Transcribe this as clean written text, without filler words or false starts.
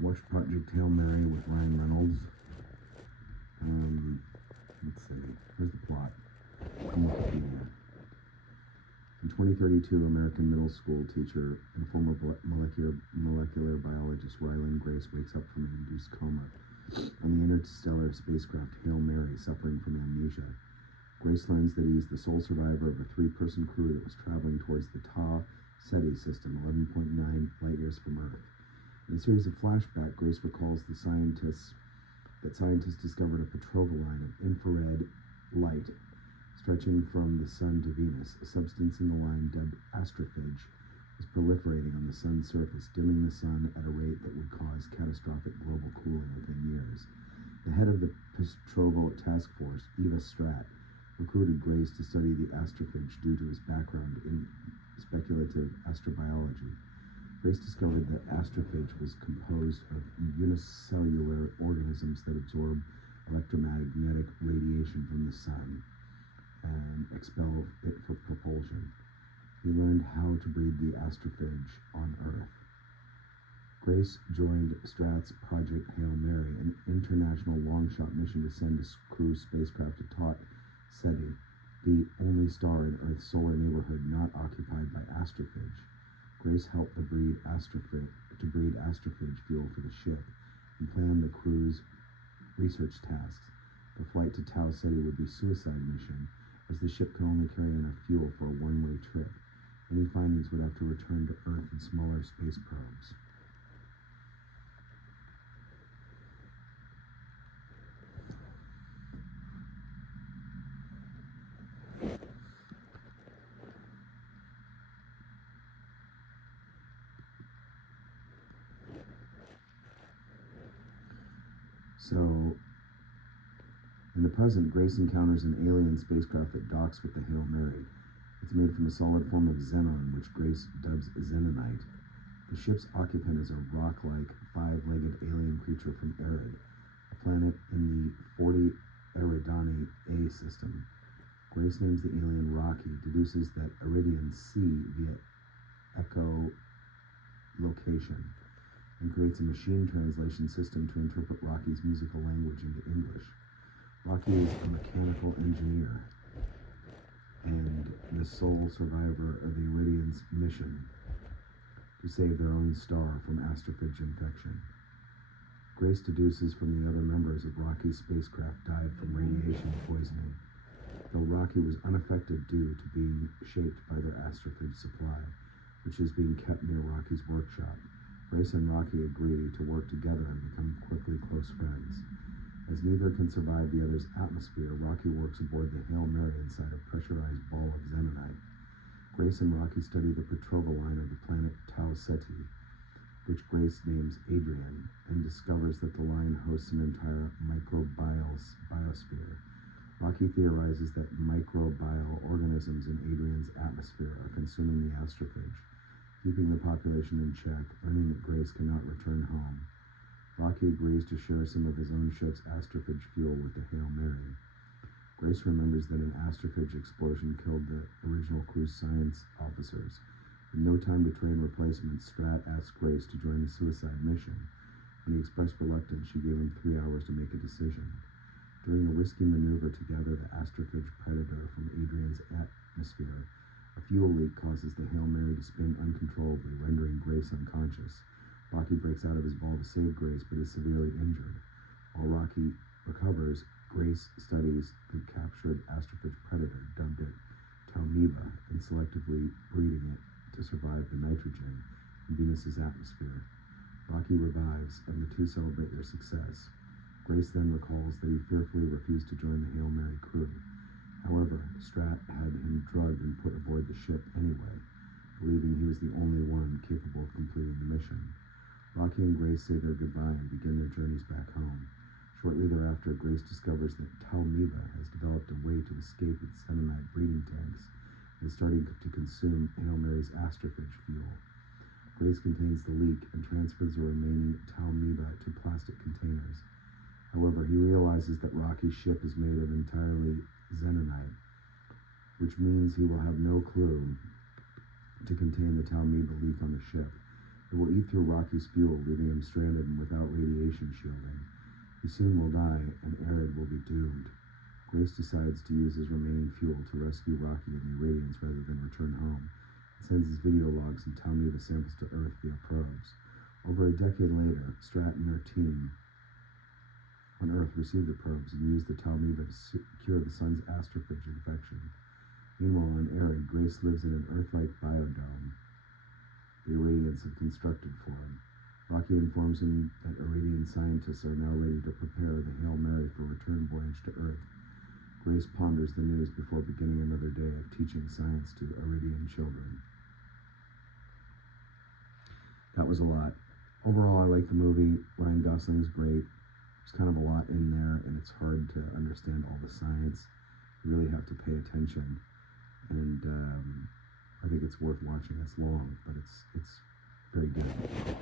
Watched Project Hail Mary with Ryan Reynolds. Let's see. Here's the plot from Wikipedia. In 2032, American middle school teacher and former molecular biologist Ryland Grace wakes up from an induced coma on the interstellar spacecraft Hail Mary, suffering from amnesia. Grace learns that he is the sole survivor of a 3-person crew that was traveling towards the TOTB system, 11.9 light years from Earth. In a series of flashbacks, Grace recalls that scientists discovered a betrothal line of infrared light stretching from the sun to Venus. A substance in the line, dubbed astrophage, was proliferating on the sun's surface, dimming the sun at a rate that would cause catastrophic global cooling within years. The head of the betrothal task force, Eva Stratt, recruited Grace to study the astrophage due to his background in speculative astrobiology. Grace discovered that astrophage was composed of unicellular organisms that absorb electromagnetic radiation from the sun and expel it for propulsion. He learned how to breed the astrophage on Earth. Grace joined Stratt's Project Hail Mary, an international long-shot mission to send a crew spacecraft to TOTB, the only star in Earth's solar neighborhood not occupied by astrophage. Grace helped to breed astrophage fuel for the ship and planned the crew's research tasks. The flight to Tau Ceti would be a suicide mission, as the ship could only carry enough fuel for a one-way trip. Any findings would have to return to Earth in smaller space probes. So, in the present, Grace encounters an alien spacecraft that docks with the Hail Mary. It's made from a solid form of xenon, which Grace dubs xenonite. The ship's occupant is a rock-like, 5-legged alien creature from Erid, a planet in the 40 Eridani A system. Grace names the alien Rocky, deduces that Iridians see via echolocation, and creates a machine translation system to interpret Rocky's musical language into English. Rocky is a mechanical engineer and the sole survivor of the Iridians' mission to save their own star from astrophage infection. Grace deduces from the other members of Rocky's spacecraft died from radiation poisoning, though Rocky was unaffected due to being shaped by their astrophage supply, which is being kept near Rocky's workshop. Grace and Rocky agree to work together and become quickly close friends. As neither can survive the other's atmosphere, Rocky works aboard the Hail Mary inside a pressurized ball of xenonite. Grace and Rocky study the betrothal line of the planet Tau Ceti, which Grace names Adrian, and discovers that the line hosts an entire biosphere. Rocky theorizes that microbial organisms in Adrian's atmosphere are consuming the astrophage, keeping the population in check, learning that Grace cannot return home. Rocky agrees to share some of his own ship's astrophage fuel with the Hail Mary. Grace remembers that an astrophage explosion killed the original crew's science officers. With no time to train replacements, Stratt asks Grace to join the suicide mission. When he expressed reluctance, she gave him 3 hours to make a decision. During a risky maneuver to gather the astrophage predator from Adrian's atmosphere, a fuel leak causes the Hail Mary to spin uncontrollably, rendering Grace unconscious. Rocky breaks out of his ball to save Grace, but is severely injured. While Rocky recovers, Grace studies the captured astrophage predator, dubbed it Talmiba, and selectively breeding it to survive the nitrogen in Venus's atmosphere. Rocky revives, and the two celebrate their success. Grace then recalls that he fearfully refused to join the Hail Mary crew. However, Stratt had him drugged and put aboard the ship anyway, believing he was the only one capable of completing the mission. Rocky and Grace say their goodbye and begin their journeys back home. Shortly thereafter, Grace discovers that Talmiba has developed a way to escape its xenonite breeding tanks and is starting to consume Hail Mary's astrophage fuel. Grace contains the leak and transfers the remaining Talmiba to plastic containers. However, he realizes that Rocky's ship is made of entirely xenonite, which means he will have no clue to contain the Talmiba leak on the ship. It will eat through Rocky's fuel, leaving him stranded and without radiation shielding. He soon will die, and Arid will be doomed. Grace decides to use his remaining fuel to rescue Rocky and the Irradians rather than return home, and sends his video logs and Talmiba samples to Earth via probes. Over a decade later, Strat and her team on Earth received the probes and used the Talmiba to cure the sun's astrophage infection. Meanwhile, on Arid, Grace lives in an Earth-like biodome the Irradians have constructed for him. Rocky informs him that Irradian scientists are now ready to prepare the Hail Mary for return voyage to Earth. Grace ponders the news before beginning another day of teaching science to Iridian children. That was a lot. Overall, I like the movie. Ryan Gosling's great. There's kind of a lot in there, and it's hard to understand all the science. You really have to pay attention, and I think it's worth watching. It's long, but it's very good.